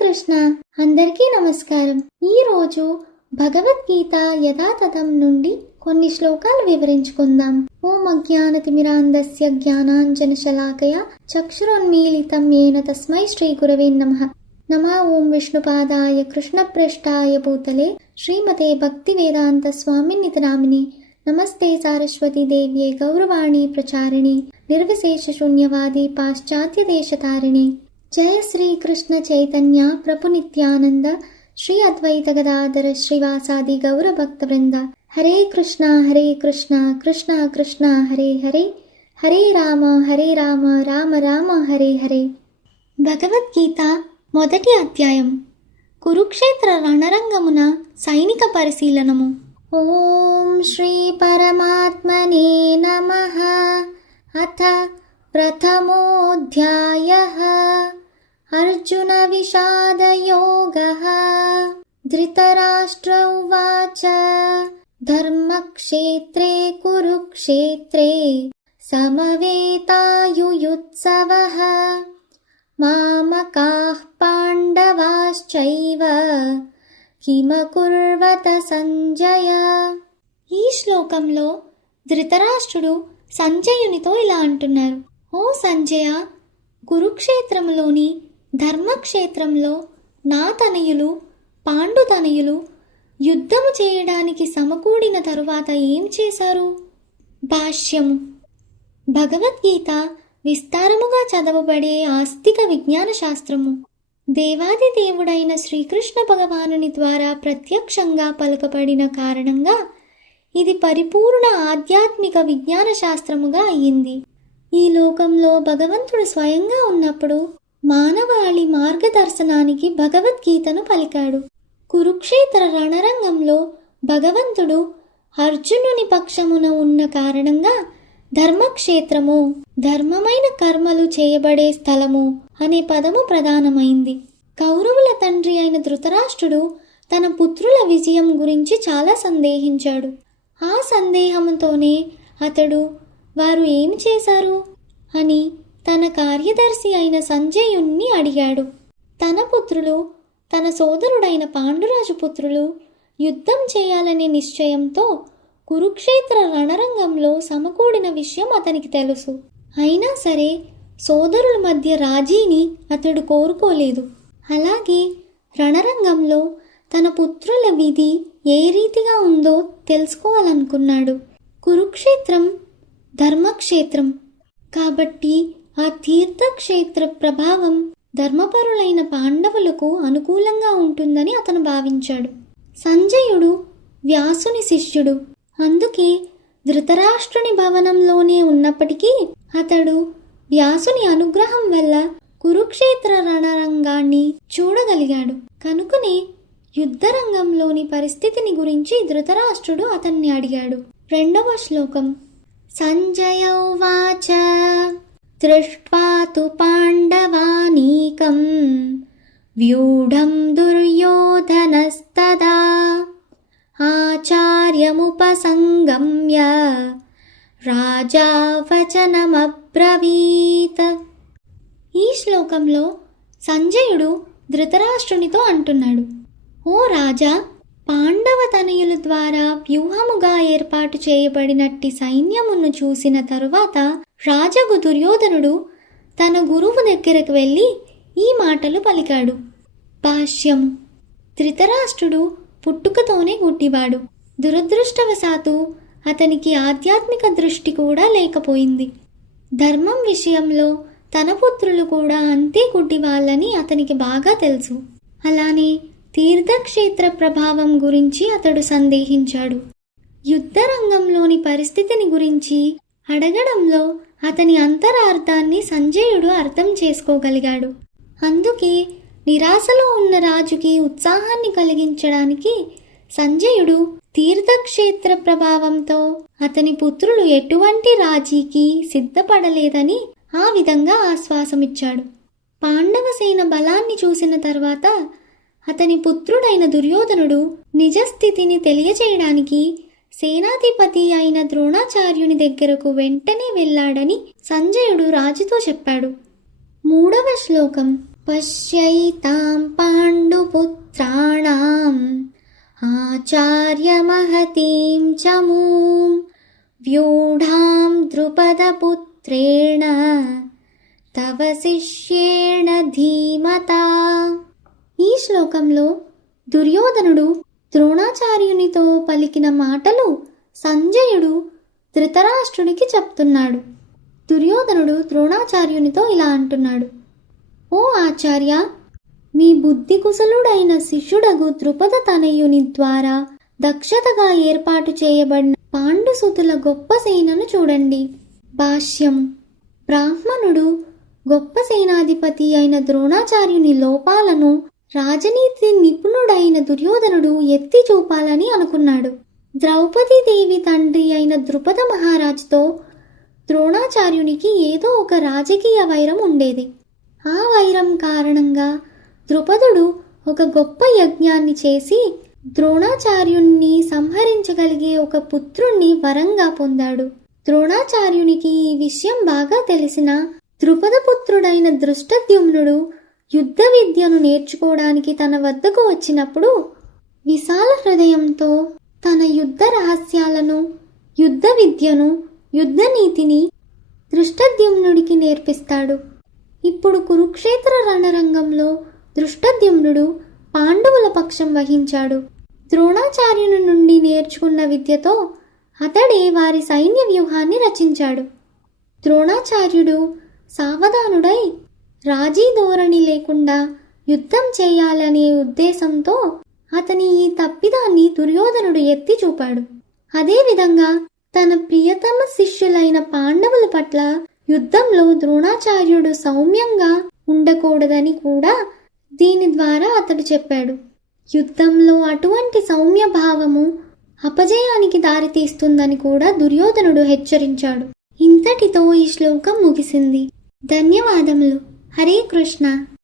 కృష్ణ. అందరికీ నమస్కారం. ఈ రోజు భగవద్గీత యథాతథం నుండి కొన్ని శ్లోకాలు వివరించుకుందాం. ఓం అజ్ఞానతిమిరాంధస్య జ్ఞానాంజన శలాకయ చక్షురున్మీలితం ఏన తస్మై శ్రీ గురవే నమ. నమ ఓం విష్ణుపాదాయ కృష్ణప్రష్టాయ భూతలే శ్రీమతే భక్తి వేదాంత స్వామినిత నామిని నమస్తే సారస్వతి దేవ్యే గౌరవాణి ప్రచారిణి. నిర్విశేష శూన్యవాది పాశ్చాత్య దేశతారిణి जय श्रीकृष्णचैतन्या प्रभुनित्यानन्द श्री अद्वैतगदाधर श्रीवासादिगौरभक्तवृन्द हरे कृष्ण हरे कृष्ण कृष्ण कृष्ण हरे हरे। हरे राम हरे राम राम राम हरे हरे। రణరంగమున సైనిక పరిశీలనము ఓం శ్రీ పరమాత్మనే नमः। అథ प्रथमोऽध्यायः। अर्जुनविषादयोगः धृतराष्ट्र उवाच धर्मक्षेत्रे कुरुक्षेत्रे समवेतायुयुत्सवः मामकाः पाण्डवाश्चैव కిమకుర్వత సంజయ ఈ శ్లోకంలో ధృతరాష్ట్రుడు సంజయునితో ఇలా అంటున్నారు ఓ సంజయ కురుక్షేత్రంలోని ధర్మక్షేత్రంలో నా తనయులు పాండు తనయులు యుద్ధము చేయడానికి సమకూడిన తరువాత ఏం చేశారు? భాష్యము భగవద్గీత విస్తారముగా చదవబడే ఆస్తిక విజ్ఞాన శాస్త్రము దేవాది దేవుడైన శ్రీకృష్ణ భగవానుని ద్వారా ప్రత్యక్షంగా పలుకబడిన కారణంగా ఇది పరిపూర్ణ ఆధ్యాత్మిక విజ్ఞాన శాస్త్రముగా అయ్యింది ఈ లోకంలో భగవంతుడు స్వయంగా ఉన్నప్పుడు మానవాళి మార్గదర్శనానికి భగవద్గీతను పలికాడు. కురుక్షేత్ర రణరంగంలో భగవంతుడు అర్జునుని పక్షమున ఉన్న కారణంగా ధర్మక్షేత్రము ధర్మమైన కర్మలు చేయబడే స్థలము అనే పదము ప్రధానమైంది. కౌరవుల తండ్రి అయిన ధృతరాష్ట్రుడు తన పుత్రుల విజయం గురించి చాలా సందేహించాడు. ఆ సందేహంతోనే అతడు వారు ఏమి చేశారు? అని తన కార్యదర్శి అయిన సంజయుణ్ణి అడిగాడు. తన పుత్రులు తన సోదరుడైన పాండురాజు పుత్రులు యుద్ధం చేయాలనే నిశ్చయంతో కురుక్షేత్ర రణరంగంలో సమకూడిన విషయం అతనికి తెలుసు. అయినా సరే సోదరుల మధ్య రాజీని అతడు కోరుకోలేదు. అలాగే రణరంగంలో తన పుత్రుల విధి ఏ రీతిగా ఉందో తెలుసుకోవాలనుకున్నాడు. కురుక్షేత్రం ధర్మక్షేత్రం. కాబట్టి ఆ తీర్థక్షేత్ర ప్రభావం ధర్మపరులైన పాండవులకు అనుకూలంగా ఉంటుందని అతను భావించాడు. సంజయుడు వ్యాసుని శిష్యుడు. అందుకే ధృతరాష్ట్రుని భవనంలోనే ఉన్నప్పటికీ అతడు వ్యాసుని అనుగ్రహం వల్ల కురుక్షేత్ర రణరంగాన్ని చూడగలిగాడు. కనుకనే యుద్ధరంగంలోని పరిస్థితిని గురించి ధృతరాష్ట్రుడు అతన్ని అడిగాడు. రెండవ శ్లోకం. సంజయ ఉవాచ దృష్ట్వా తు పాండవానీకం. వ్యూఢం దుర్యోధనస్తదా. ఆచార్యముపసంగమ్య. రాజా వచనమబ్రవీత్. ఈ శ్లోకంలో సంజయుడు ధృతరాష్ట్రునితో అంటున్నాడు. ఓ రాజా పాండవ తనయుల ద్వారా వ్యూహముగా ఏర్పాటు చేయబడినట్టి సైన్యమును చూసిన తరువాత రాజగు దుర్యోధనుడు తన గురువు దగ్గరకు వెళ్ళి ఈ మాటలు పలికాడు. భాష్యము ధృతరాష్ట్రుడు పుట్టుకతోనే గుడ్డివాడు. దురదృష్టవశాత్తు అతనికి ఆధ్యాత్మిక దృష్టి కూడా లేకపోయింది. ధర్మం విషయంలో తన పుత్రులు కూడా అంతే గుడ్డివాళ్ళని అతనికి బాగా తెలుసు. అలానే తీర్థక్షేత్ర ప్రభావం గురించి అతడు సందేహించాడు. యుద్ధరంగంలోని పరిస్థితిని గురించి అడగడంలో అతని అంతరార్థాన్ని సంజయుడు అర్థం చేసుకోగలిగాడు. అందుకే నిరాశలో ఉన్న రాజుకి ఉత్సాహాన్ని కలిగించడానికి సంజయుడు తీర్థక్షేత్ర ప్రభావంతో అతని పుత్రులు ఎటువంటి రాజీకి సిద్ధపడలేదని ఆ విధంగా ఆశ్వాసమిచ్చాడు. పాండవసేన బలాన్ని చూసిన తర్వాత అతని పుత్రుడైన దుర్యోధనుడు నిజస్థితిని తెలియచేయడానికి సేనాధిపతి అయిన ద్రోణాచార్యుని దగ్గరకు వెంటనే వెళ్ళాడని సంజయుడు రాజుతో చెప్పాడు. మూడవ శ్లోకం. పశ్యైతాం పాండుపుత్రాణం ఆచార్యమహతీం చమూం వ్యూఢాం ద్రుపదపుత్రేణ తవ శిష్యేణ ధీమతా ఈ శ్లోకంలో దుర్యోధనుడు ద్రోణాచార్యునితో పలికిన మాటలు సంజయుడు ధృతరాష్ట్రుడికి చెప్తున్నాడు. దుర్యోధనుడు ద్రోణాచార్యునితో ఇలా అంటున్నాడు. ఓ ఆచార్య మీ బుద్ధి కుశలుడైన శిష్యుడగు ద్రుపద తనయుని ద్వారా దక్షతగా ఏర్పాటు చేయబడిన పాండుసుతుల గొప్ప సేనను చూడండి. భాష్యం బ్రాహ్మణుడు గొప్ప సేనాధిపతి అయిన ద్రోణాచార్యుని లోపాలను రాజనీతి నిపుణుడైన దుర్యోధనుడు ఎత్తి చూపాలని అనుకున్నాడు. ద్రౌపదీదేవి తండ్రి అయిన ద్రుపద మహారాజుతో ద్రోణాచార్యునికి ఏదో ఒక రాజకీయ వైరం ఉండేది. ఆ వైరం కారణంగా ద్రుపదుడు ఒక గొప్ప యజ్ఞాన్ని చేసి ద్రోణాచార్యుణ్ణి సంహరించగలిగే ఒక పుత్రుణ్ణి వరంగా పొందాడు. ద్రోణాచార్యునికి ఈ విషయం బాగా తెలిసిన ద్రుపదపుత్రుడైన దృష్టద్యుమ్నుడు యుద్ధ విద్యను నేర్చుకోవడానికి తన వద్దకు వచ్చినప్పుడు విశాల హృదయంతో తన యుద్ధ రహస్యాలను యుద్ధ విద్యను యుద్ధ నీతిని దృష్టద్యుమ్నుడికి నేర్పిస్తాడు. ఇప్పుడు కురుక్షేత్ర రణరంగంలో దృష్టద్యుమ్నుడు పాండవుల పక్షం వహించాడు. ద్రోణాచార్యుని నుండి నేర్చుకున్న విద్యతో అతడే వారి సైన్య వ్యూహాన్ని రచించాడు. ద్రోణాచార్యుడు సావధానుడై రాజీ ధోరణి లేకుండా యుద్ధం చేయాలనే ఉద్దేశంతో అతని ఈ తప్పిదాన్ని దుర్యోధనుడు ఎత్తి చూపాడు. అదేవిధంగా తన ప్రియతమ శిష్యులైన పాండవుల పట్ల యుద్ధంలో ద్రోణాచార్యుడు సౌమ్యంగా ఉండకూడదని కూడా దీని ద్వారా అతడు చెప్పాడు. యుద్ధంలో అటువంటి సౌమ్య భావము అపజయానికి దారితీస్తుందని కూడా దుర్యోధనుడు హెచ్చరించాడు. ఇంతటితో ఈ శ్లోకం ముగిసింది. ధన్యవాదములు. హరే కృష్ణ